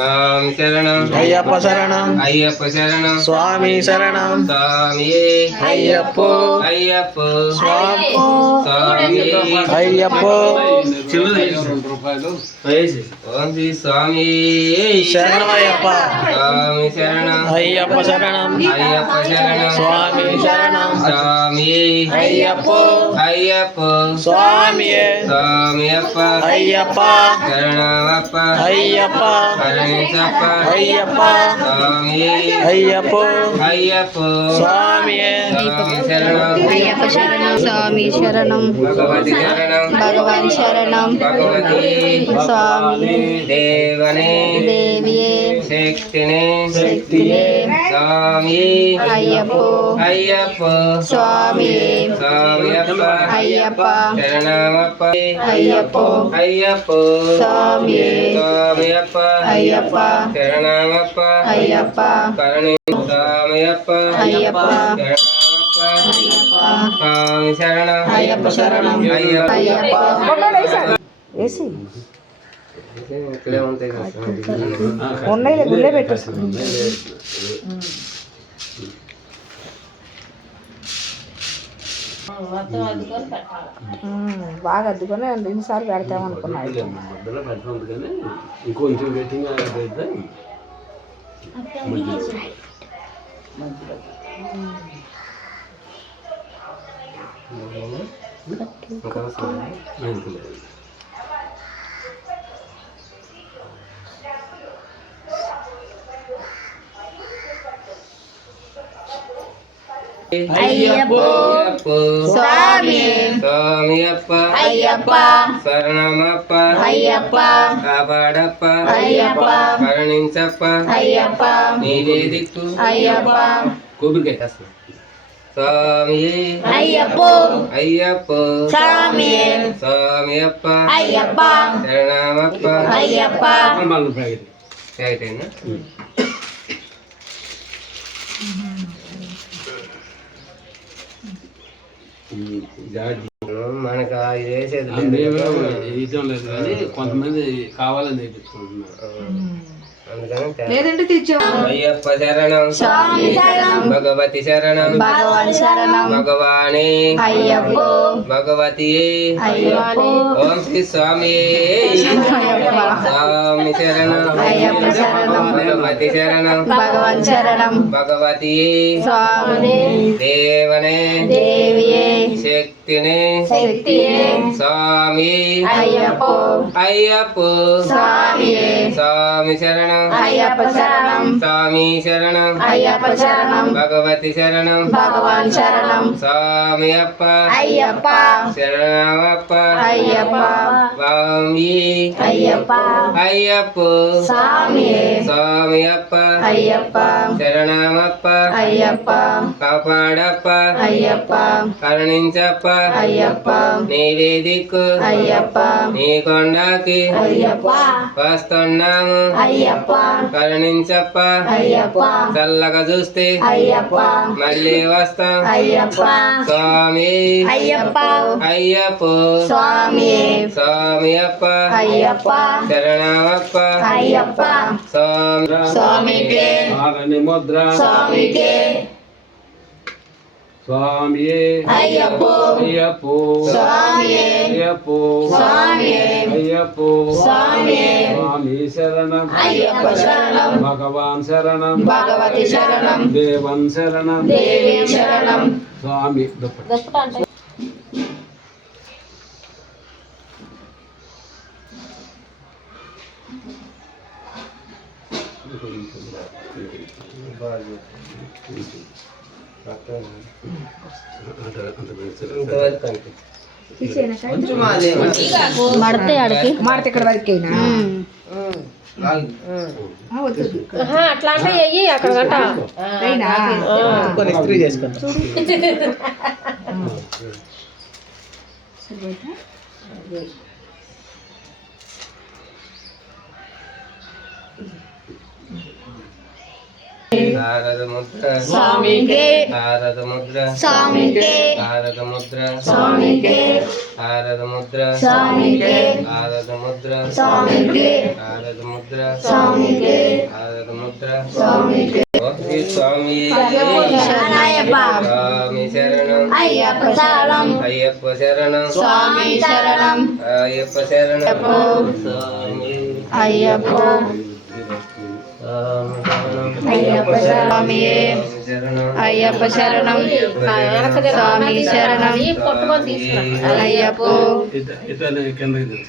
స్వామి శరణం అయ్యప్ప శరణం అయ్యప్ప శరణం స్వామి శరణం స్వామియే అయ్యప్ప అయ్యప్ప స్వామి స్వామి అయ్యప్ప ఓం శ్రీ స్వామి శరణం అయ్యప్ప స్వామి శరణం అయ్యప్ప శరణం అయ్యప్ప శరణం స్వామి శరణం స్వామి అయ్యప్ప అయ్యప్ప స్వామి స్వామియప్ప అయ్యప్ప శరణమప్ప అయ్యప్ప కరుణించప్ప అయ్యప్ప స్వామి అయ్యప్ప అయ్యప్ప స్వామి స్వామి శరణం అయ్యప్ప శరణం స్వామి శరణం భగవతి శరణం భగవాన్ శరణం భగవతి స్వామి దేవనే దేవియే శక్తినే శక్తియే స్వామి అయ్యప్ప అయ్యప్ప స్వామి స్వామియప్ప అయ్యప్ప శరణమప్ప అయ్యప్ప అయ్యప్ప స్వామి స్వామియప్ప అయ్యప్ప శరణమప్ప అయ్యప్ప కరుణి స్వామియప్ప అయ్యప్ప శరణమప్ప అయ్యప్ప స్వామి శరణం అయ్యప్ప శరణం అయ్యప్ప అయ్యప్ప వేసి ఇక్కడే ఉంటాయి కదా. ఉన్నాయి గుళ్ళే పెట్టేసి బాగా అద్దుకొని రెండుసార్లు పెడతామనుకున్నాడు. ఇంకొంచెం వెయిటింగ్ అయితే అయ్యప్ప స్వామి స్వామియప్ప అయ్యప్ప శరణమప్ప అయ్యప్ప కాపాడప్ప అయ్యప్ప కరుణించప్ప అయ్యప్ప నీవే దిక్కు అయ్యప్ప కోపిక స్వామి అయ్యప్ప అయ్యప్ప స్వామి స్వామియప్ప అయ్యప్ప శరణమప్ప అయ్యప్ప అయితేనా మనకు ఇది వేసేది లేదు కానీ కొంతమంది కావాలని తెప్పించుకుంటున్నారు. లేదంటే తెచ్చాము. అయ్యప్ప శరణం స్వామి శరణం భగవతి శరణం భగవాన్ శరణం భగవానే అయ్యప్ప భగవతి అయ్యప్ప ఓం శ్రీ స్వామి స్వామి శరణం అయ్యప్ప శరణం భగవతి శరణం భగవాన్ శరణం భగవతి స్వామి దేవనే దేవియే శక్తినే శక్తియే స్వామి అయ్యప్ప అయ్యప్ప స్వామి స్వామి శరణం అయ్యప్ప శరణం స్వామి శరణం అయ్యప్ప శరణం భగవతి శరణం భగవాన్ శరణం స్వామి అప్ప అయ్యప్ప శరణమప్ప అయ్యప్ప స్వామి అయ్యప్ప అయ్యప్ప స్వామి స్వామి అప్ప అయ్యప్ప శరణమప్ప అయ్యప్ప కాపాడప్ప అయ్యప్ప కరుణించప్ప అయ్యప్ప నీవే దిక్కు అయ్యప్ప నీ కొండకి అయ్యప్ప వస్తున్నాము అయ్యప్ప కరుణించప్ప అయ్యప్ప చల్లగా చూస్తే అయ్యప్ప మళ్ళీ వస్తాం అయ్యప్ప స్వామి అయ్యప్ప అయ్యప్ప స్వామి స్వామి అప్ప అయ్యప్ప శరణమప్ప అయ్యప్ప స్వామి స్వామికే ఆరని ముద్ర స్వామికే స్వామియే అయ్యప్ప అయ్యప్ప స్వామియే అయ్యప్ప స్వామియే అయ్యప్ప స్వామియే స్వామి శరణం అయ్యప్ప శరణం భగవాన్ శరణం భగవతి శరణం దేవన్ శరణం దేవి శరణం స్వామి దుప్పటి మడతే ఆడికి మాడితే ఇక్కడ వరకేనా అట్లా అంటే అయ్యి అక్కడ గంట శారద ముద్ర స్వామికే శారద ముద్ర స్వామికే శారద ముద్ర స్వామికే శారద ముద్ర స్వామికే శారద ముద్ర స్వామికే శారద ముద్ర స్వామికే శారద ముద్ర స్వామికే ఓకే స్వామి శరణయ్యప్ప స్వామి శరణం అయ్యప్ప శరణం అయ్యప్ప శరణం స్వామి శరణం అయ్యప్ప శరణం స్వామి అయ్యప్ప అయ్యప్ప స్వామియే శరణం అయ్యప్ప శరణం స్వామి శరణం పట్టుకొని తీసుకురా అయ్యప్ప ఇతను కిందకి దించు.